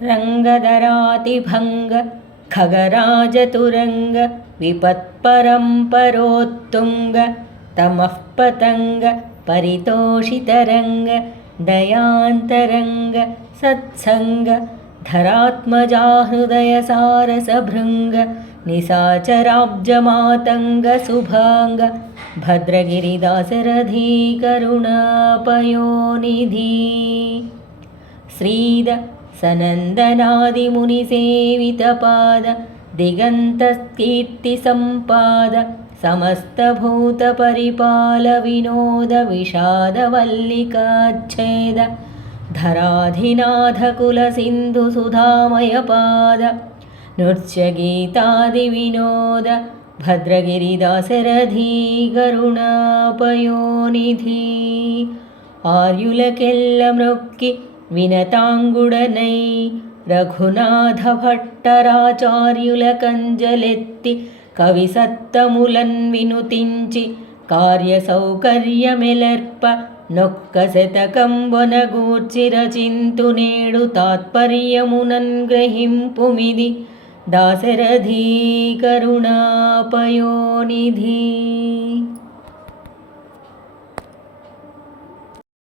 రంగధరాతిభంగ ఖగరాజతురంగ విపత్పరంపరోత్తుంగ తమఃపతంగ పరితోషితరంగ దయాంతరంగ సత్సంగ ధరాత్మజాహృదయ సారసభృంగ నిశాచరాబ్జమాతంగ శుభాంగ భద్రగిరిదాశరథీ కరుణాపయోనిధి శ్రీద సనందనాదిమునిసేవితపాద దిగంతకీర్తిసంపాద సమస్తభూతపరిపాల వినోద విషాదవల్లికాచ్ఛేద ధరాధినాథకులసింధుసుధామయపాద నృత్యగీతాదివినోద భద్రగిరిదాశరథీ కరుణాపయోనిధి ఆర్యులకెల్ల మ్రొక్కి వినతాంగుడనై రఘునాథ భట్టరాచార్యుల కంజలెత్తి కవిసత్తములన్ వినుతించి కార్యసౌకర్యమెలర్ప నొక్క శతకంబొనగూర్చి రచింతు నేడు తాత్పర్యమునన్ గ్రహింపుమిది దాశరథీ కరుణాపయోనిధి.